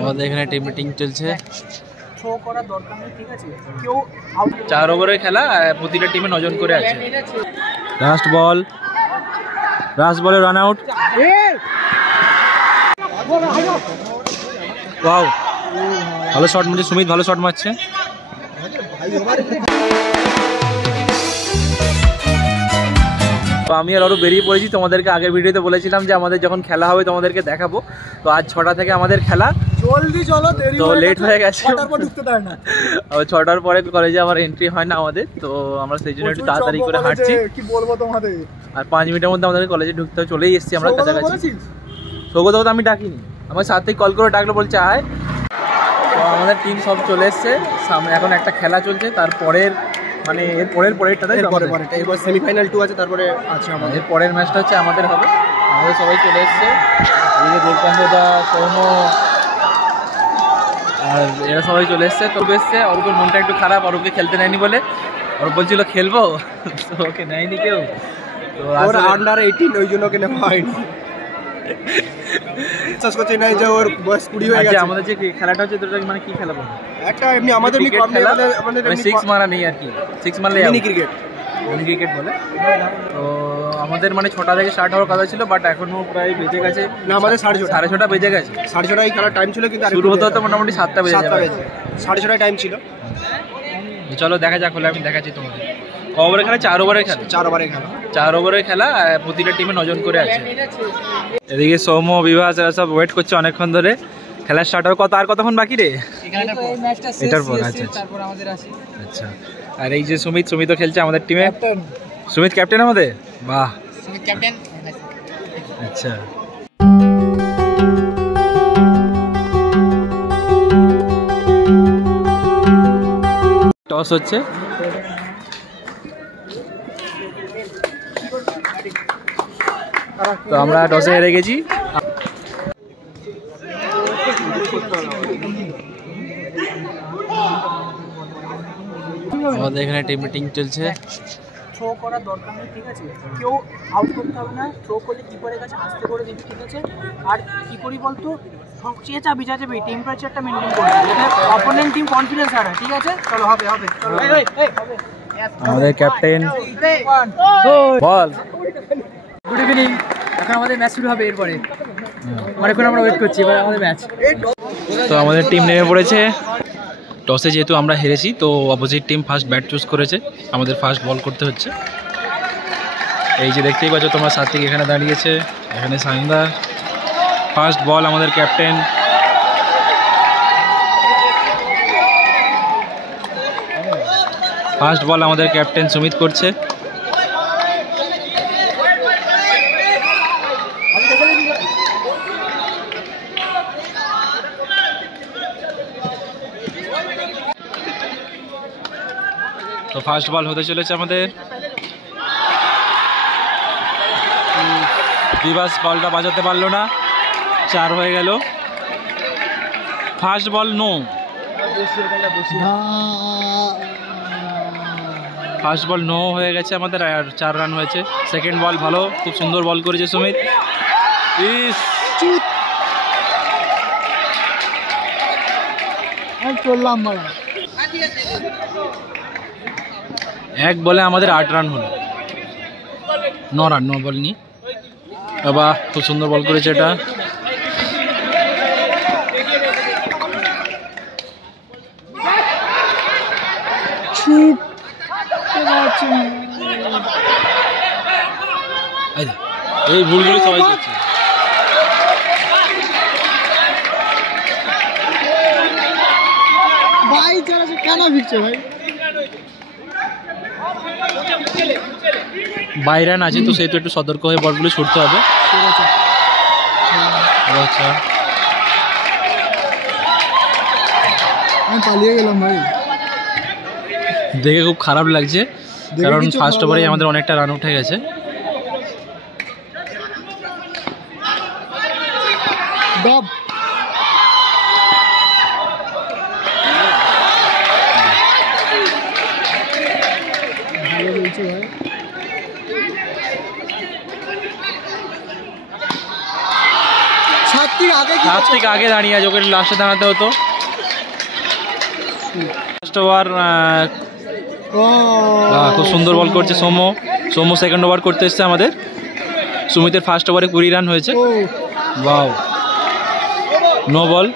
আমাদের এখানে team meeting চলছে। 4 ওভারের খেলা, প্রতিটা টিমে 9 জন করে আছে। লাস্ট বলে রান আউট। ওয়াও, ভালো শট মারছে সুমিত, ভালো শট মারছে। তো আমি আর আরও বেরিয়ে পড়েছি। তোমাদেরকে আগের ভিডিওতে বলেছিলাম যে আমাদের যখন খেলা হবে তোমাদেরকে দেখাবো। তো আজ 6টা থেকে আমাদের খেলা। জলদি চলো, তো লেট হয়ে গেছে, 6টার পরে কলেজে আবার এন্ট্রি হয় না আমাদের। তো আমরা সেই জন্য একটু তাড়াতাড়ি করে হাঁটছি। কি বলবো তোমাদের, আর 5 মিনিটের মধ্যে আমাদের কলেজে ঢুকতে হবে। চলেই এসেছি আমরা কাছাকাছি। সৌগত তো আমি ডাকিনি, আমার সাথে কল করে ডাকলো, বলছে আয়। তো আমাদের টিম সব চলে এসছে সামনে। এখন একটা খেলা চলছে, তারপরের মানে এর পরেরটাতে এরপর সেমিফাইনাল 2 আছে, তারপরে আছে আমাদের পরের ম্যাচটা হচ্ছে আমাদের হবে। আমাদের সবাই চলে এসছে, এদিকে দেবকান্তদা, সৌম আর এরা সবাই চলে এসছে। তো এসছে অরূপের মনটা একটু খারাপ, অরূপকে খেলতে নেয়নি বলে। অরূপ বলছিল খেলবো, তো ওকে নেয়নি কেউ। তো আন্ডার 18 ওই জন্য ওকে নেওয়া হয়নি। বিশ্বাস করছি না যে ওর বয়স 20 হয়ে গেছে। আমাদের যে খেলাটা হচ্ছে তোটা মানে কি খেলা বল? একটা এমনি আমাদের আমাদের 6 মারা নেই আর কি, 6 মারলে মিনি ক্রিকেট বলে। তো আমাদের মানে 6টা থেকে স্টার্ট হওয়ার কথা ছিল, বাট এখনো প্রায় বেজে গেছে। না, আমাদের 6:30 বেজে গেছে। 6:30 খেলার টাইম ছিল, কিন্তু শুরু হতে মোটামুটি 7টা বেজে যাবে। 6:30 টাইম ছিল। চলো দেখা যাক, হলে আমি দেখাচ্ছি তোমাদের। ওভারের খেলা 4 ওভারের খেলা 4 ওভারের খেলা, প্রতিটা টিমে 9 জন করে আছে। এদিকে সৌম, বিভাস এরা সব ওয়েট করছে অনেকক্ষণ ধরে। খেলা স্টার্ট হবে আর কতক্ষণ বাকি রে? এটার পর। আচ্ছা, আর এই যে সুমিতও খেলছে আমাদের টিমে। সুমিত ক্যাপ্টেন আমাদের। বাহ, সুমিত ক্যাপ্টেন। আচ্ছা, টস হচ্ছে। তো আমরা টসে হেরে গেছি। আমাদের এখানে টিম মিটিং চলছে। থ্রো করার দরকার নেই, ঠিক আছে? কেউ আউট করতে হবে না। থ্রো করলে কিপারের কাছে আস্তে করে দিবি, ঠিক আছে? আর কি করি বলতো, সবচেয়ে চাবি টেম্পারেচারটা মেনটেন করবি, যাতে অপোনেন্ট টিম কনফিডেন্স হারায়, ঠিক আছে? চলো, হবে চলো। আমাদের ক্যাপ্টেন বল। Good evening. এখন আমাদের ম্যাচ শুরু হবে, এরপরে অনেকক্ষণ আমরা ওয়েট করছি, এবার আমাদের ম্যাচ। তো আমাদের টিম নেমে পড়েছে। টসে যেহেতু আমরা হেরেছি, তো opposite team first bat choose করেছে, আমাদের ফার্স্ট বল করতে হচ্ছে। এই যে দেখতেই পাচ্ছ তোমরা, সাথী এখানে দাঁড়িয়েছে, এখানে সাইনদার। ফার্স্ট বল আমাদের ক্যাপ্টেন। ফার্স্ট বল আমাদের ক্যাপ্টেন সুমিত করছে। তো ফার্স্ট বল হতে চলেছে আমাদের। বিভাস বলটা বাজাতে পারলো না, 4 হয়ে গেল। First ball no, first ball no হয়ে গেছে আমাদের, আর 4 রান হয়েছে। সেকেন্ড বল ভালো, খুব সুন্দর বল করেছে সুমিত। এক বলে আমাদের 8 রান হলো, 9 রান, 9 বল নিয়ে। বাবা, খুব সুন্দর বল করেছে এটা। এই ভুলগুলো সবাই করছে। ভাই কেন ভিড়ছে ভাই? বাইরে আছে, তো সেহেতু একটু সতর্ক হয়ে বলগুলো ছুটতে হবে। আচ্ছা, আমি পালিয়ে গেলাম ভাই। দেখে খুব খারাপ লাগছে, কারণ ফার্স্ট ওভারেই আমাদের অনেকটা রান উঠে গেছে। হাত থেকে আগে দাঁড়িয়ে আছে, ওকে লাস্টে দাঁড়াতে হতো। ফার্স্ট ওভার, খুব সুন্দর বল করছে সৌম্য সেকেন্ড ওভার করতে এসছে আমাদের। সুমিতের ফার্স্ট ওভারে 20 রান হয়েছে। Wow, no ball.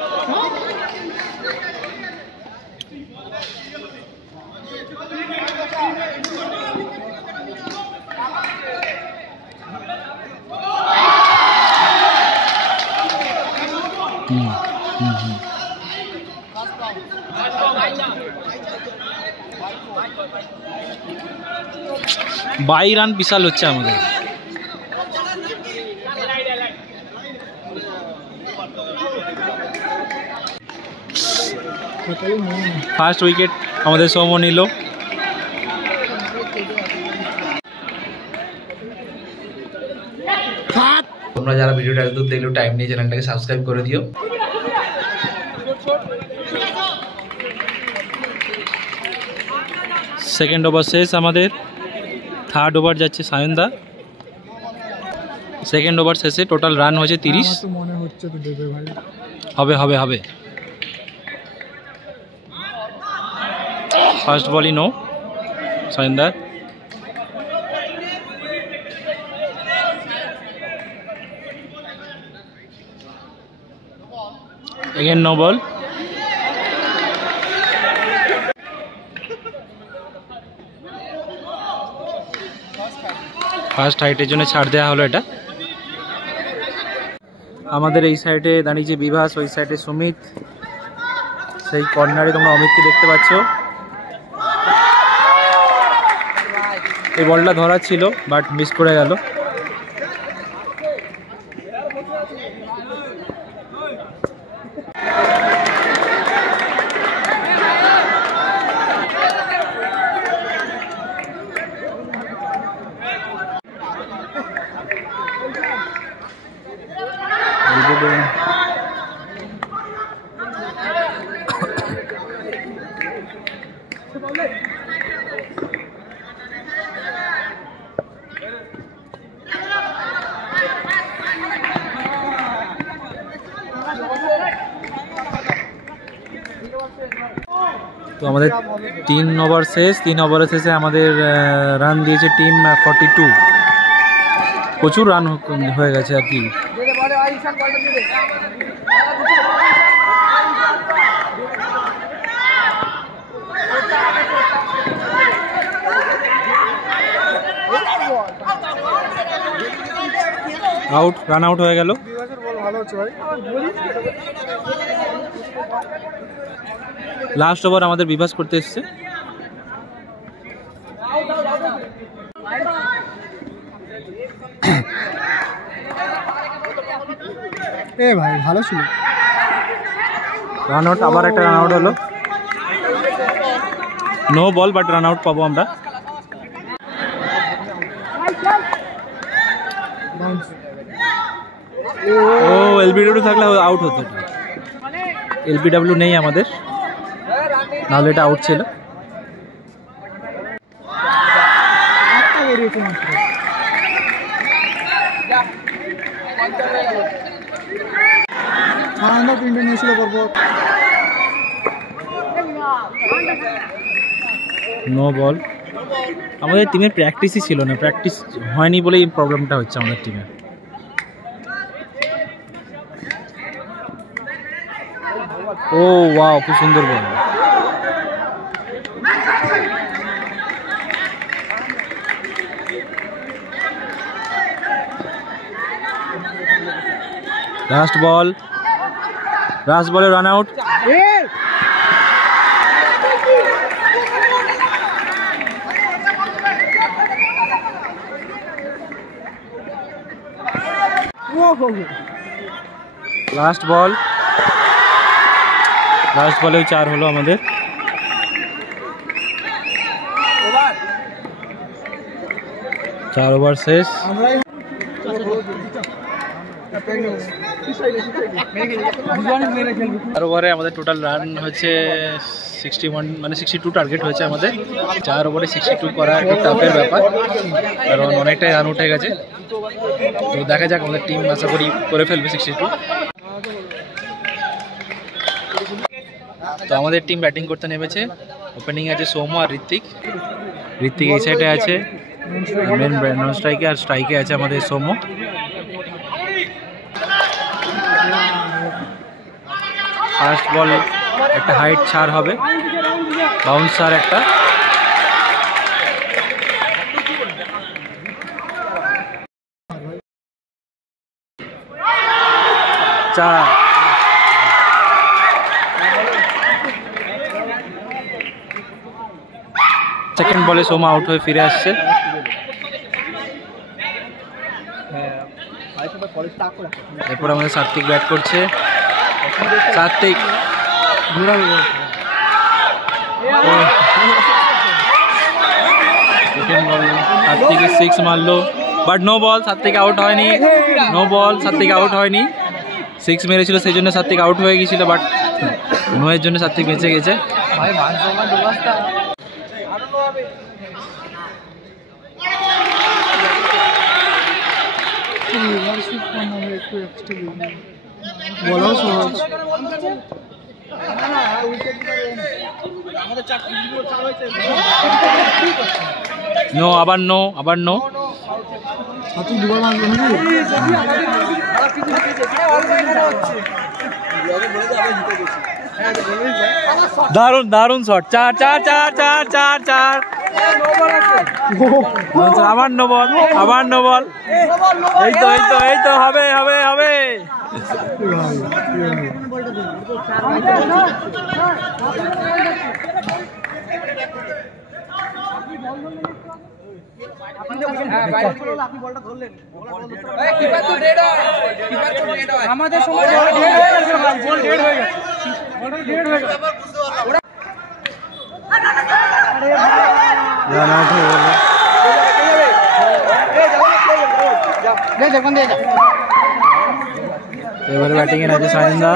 Bye run বিশাল হচ্ছে আমাদের। ফার্স্ট উইকেট আমাদের সৌম্য নিল। তোমরা যারা ভিডিওটা একদম দেখলো, টাইম নিয়ে চ্যানেলটাকে সাবস্ক্রাইব করে দিও। সেকেন্ড ওভার শেষ আমাদের, থার্ড ওভার যাচ্ছে সায়নদা। সেকেন্ড ওভার শেষে টোটাল রান হয়েছে 30। হবে। ফার্স্ট বলই নো সায়নদার। Again no ball. ফার্স্ট হাইটের জন্য ছাড় দেওয়া হলো এটা। আমাদের এই সাইডে দাঁড়িয়েছে বিভাস, ওই সাইডে সুমিত। সেই কর্নারে তোমরা অমিতকে দেখতে পাচ্ছ। এই বলটা ধরা ছিল বাট মিস করে গেল। তো আমাদের 3 ওভার শেষ। 3 ওভারের শেষে আমাদের রান দিয়েছে টিম 42। প্রচুর রান হয়ে গেছে আর কি। রান আউট হয়ে গেল। লাস্ট ওভার আমাদের বিভাস করতে এসছে। ভাই ভালো ছিল। রান আউট, আবার একটা রান আউট হলো। No ball but run out পাবো আমরা। ও এলবিডব্লিউ থাকলে আউট হতো। এলবিডব্লিউ নেই আমাদের, নাহলে এটা আউট ছিল। No ball. আমাদের টিমের প্র্যাকটিসই ছিল না, প্র্যাকটিস হয়নি বলেই এই প্রবলেমটা হচ্ছে আমাদের টিমে। ও ওয়াও, খুব সুন্দর বল। লাস্ট বলে রান আউট। লাস্ট বলেও 4 হলো আমাদের। 4 ওভার শেষ। আর ওভারে আমাদের টোটাল রান হচ্ছে 61, মানে 62 টার্গেট হয়েছে আমাদের। 4 ওভারে 62 করা একটা টাফের ব্যাপার, কারণ অনেকটাই রান উঠে গেছে। তো দেখা যাক, আমাদের টিম আশা করি করে ফেলবে 62। তো আমাদের টিম ব্যাটিং করতে নেমেছে। ওপেনিং আছে সৌম্য আর ঋত্বিক। ঋত্বিক এই সাইডে আছে মেন নন স্ট্রাইকে, আর স্ট্রাইকে আছে আমাদের সৌম্য। ফার্স্ট বল একটা হাইট ছাড় হবে, বাউন্সার একটা। চার। সেকেন্ড বলে সোমা আউট হয়ে ফিরে আসছে। এরপর আমাদের সাত্বিক ব্যাট করছে। সাত্বিক সাত্বিক 6 মারলো, but no ball. Satwik out হয়নি, নো বল। সাত্বিক আউট হয়নি, 6 মেরেছিল সেই জন্য সাত্বিক আউট হয়ে গিয়েছিল, বাট নোয়ের জন্য সাত্বিক বেঁচে গেছে। নো, আবার নো, আবার নো। দারুন দারুন শট। 4 4 4 4 4 4। আবার নো বল, আবার নো বল। এই তো এই তো এই তো হবে হবে হবে। আমাদের সময় এবারে ব্যাটিং এ আছে সাইন্দা।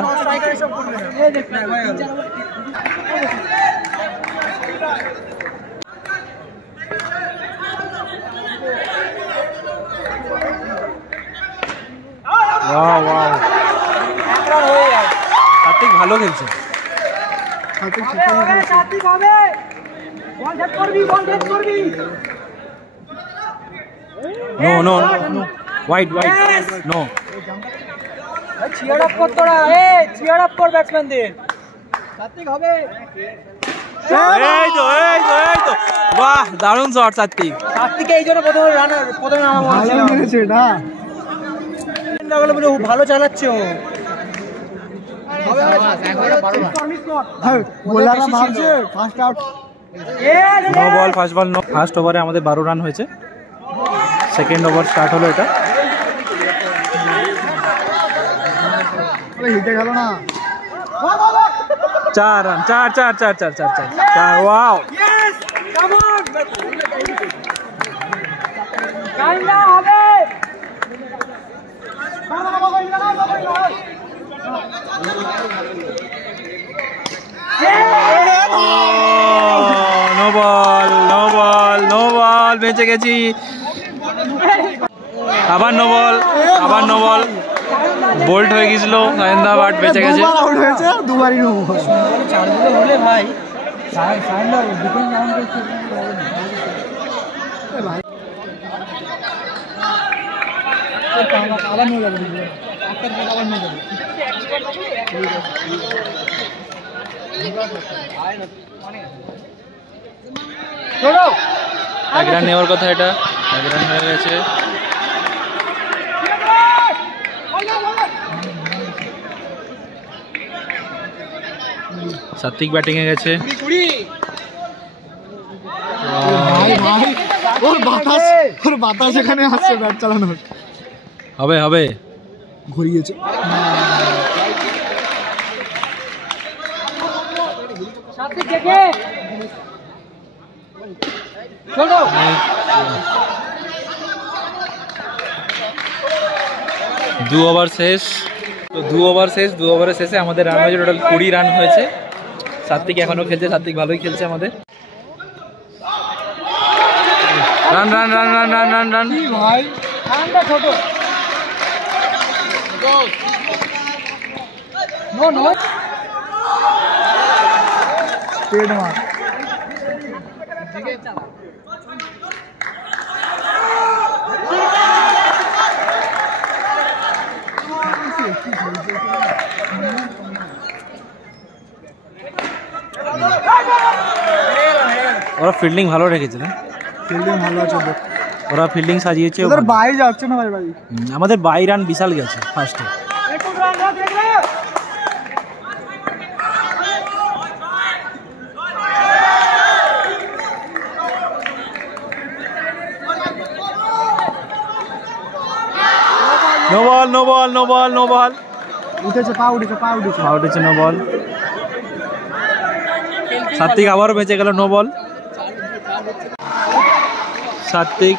সাত্বিক ভালো খেলছে। No no no, wide wide, no. Cheer up কর তোরা, চিয়ার আপ কর ব্যাটসম্যানদের। সাত্বিক হবে। এই তো এই তো এই তো, বাহ দারুণ শট সাত্বিক। সাত্বিক এই জন্য প্রথমে নামা বলছিল, ভালো মেরেছে না, ভালো চালাচ্ছে ও। No ball, first ball no. First ওভারে আমাদের 12 রান হয়েছে। সেকেন্ড ওভার স্টার্ট হলো এটা। চার run, 4 4 4 4 4 4 4। Wow, no ball no ball no ball, বেঁচে গেছি। আবার নো বল, আবার নো বল। বোল্ড হয়ে গেছিল সাইন্দা, বাট বেঁচে গেছে। দুবারই নো বল। চারগুলো হলে ভাই সাইন্দা ডিফেন্স রাউন্ড করছে ভাই। আবার নিয়ে যাবে, আবার নিয়ে যাবে। এক রান নেওয়ার কথা, এটা 1 রান হয়ে গেছে। সাত্বিক ব্যাটিং এ গেছে। ওর বাতাস এখানে আসছে ব্যাট চালানোর। হবে হবে, ঘুরিয়েছে। দু ওভার শেষ। তো 2 ওভার শেষ, 2 ওভারের শেষে আমাদের রান হয়েছে টোটাল 20 রান হয়েছে। সাত্বিক এখনো খেলছে, সাত্বিক ভালোই খেলছে আমাদের। Run run run run run run run ভাই, রানটা ছোট। ट्रेडमार्क। ওরা ফিল্ডিং ভালো রেখেছে না? ফিল্ডিং ভালো আছে ওরা ফিল্ডিং সাজিয়েছে। ওদের বাই যাচ্ছে না ভাই। আমাদের বাই রান বিশাল গেছে ফার্স্টে। No ball no ball no ball no ball উঠেছে পা উঠেছে नो बॉल। সাত্বিক আবারও বেঁচে গেল নো বল। সাত্বিক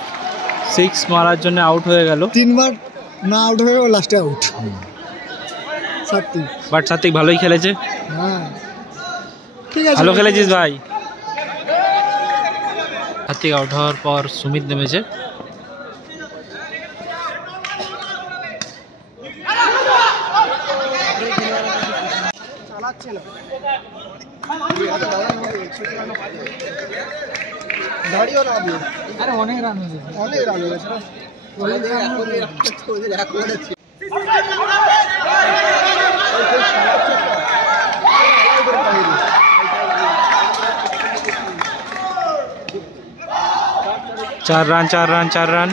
6 মারার জন্য আউট হয়ে গেল। 3 বার না আউট হয়ে গেল, লাস্টে আউট সাত্বিক। বাট সাত্বিক ভালোই খেলেছে। হ্যাঁ ঠিক আছে, ভালো খেলেছিস ভাই। সাত্বিক আউট হওয়ার পর সুমিত নেমেছে। অনেক রান হয়েছে। 4 রান 4 রান 4 রান।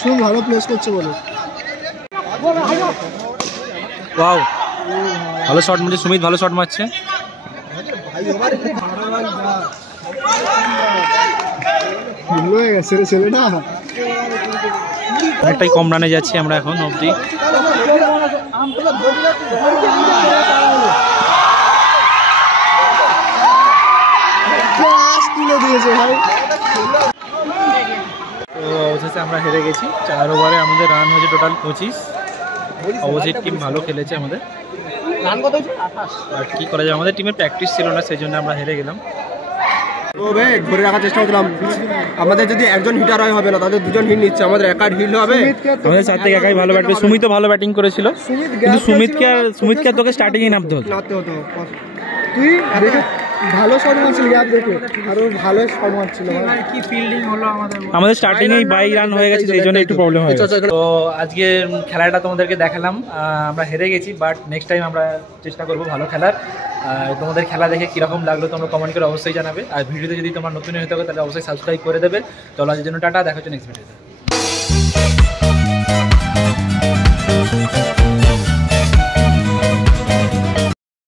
শুন ভালো প্লেস করছে বলে। ওয়াও ভালো শট মারছে সুমিত, ভালো শট মারছে। অনেকটাই কম রানে যাচ্ছি আমরা এখন অবধি। তুলে দিয়েছে ভাই। তো অবশেষে আমরা হেরে গেছি। 4 ওভারে আমাদের রান হয়েছে টোটাল 25। অপোজিট টিম ভালো খেলেছে আমাদের। রান কত হয়েছে? 28। আর কি করা যায়, আমাদের টিমে প্র্যাকটিস ছিল না, সেই জন্য আমরা হেরে গেলাম। তো ভাই ধরে রাখার চেষ্টা করলাম। আমাদের যদি একজন হিটার হয় হবে না, তাদের দুজন হিট নিচ্ছে, আমাদের একার হিট হবে। আমাদের 4 থেকে একাই ভালো ব্যাট করে। সুমিতও ভালো ব্যাটিং করেছিল, কিন্তু সুমিতকে তোকে স্টার্টিংয়ে নামতে হতো। তুই ভালো শট মারছিল, গ্যাপ দেখে আরো ভালো শট মারছিল। কি ফিল্ডিং হলো আমাদের স্টার্টিংয়েই 22 রান হয়ে গেছে, সেই জন্য একটু প্রবলেম হয়ে গেছে। তো আজকে খেলাটা তোমাদেরকে দেখালাম। আমরা হেরে গেছি, বাট নেক্সট টাইম আমরা চেষ্টা করবো ভালো খেলার। তোমাদের খেলা দেখে কীরকম লাগলো তোমরা কমেন্ট করে অবশ্যই জানাবে। আর ভিডিওতে যদি তোমরা নতুন হয়ে থাকো তাহলে অবশ্যই সাবস্ক্রাইব করে দেবে। চলো আজকের জন্য টাটা, দেখা হচ্ছে নেক্সট ভিডিওতে।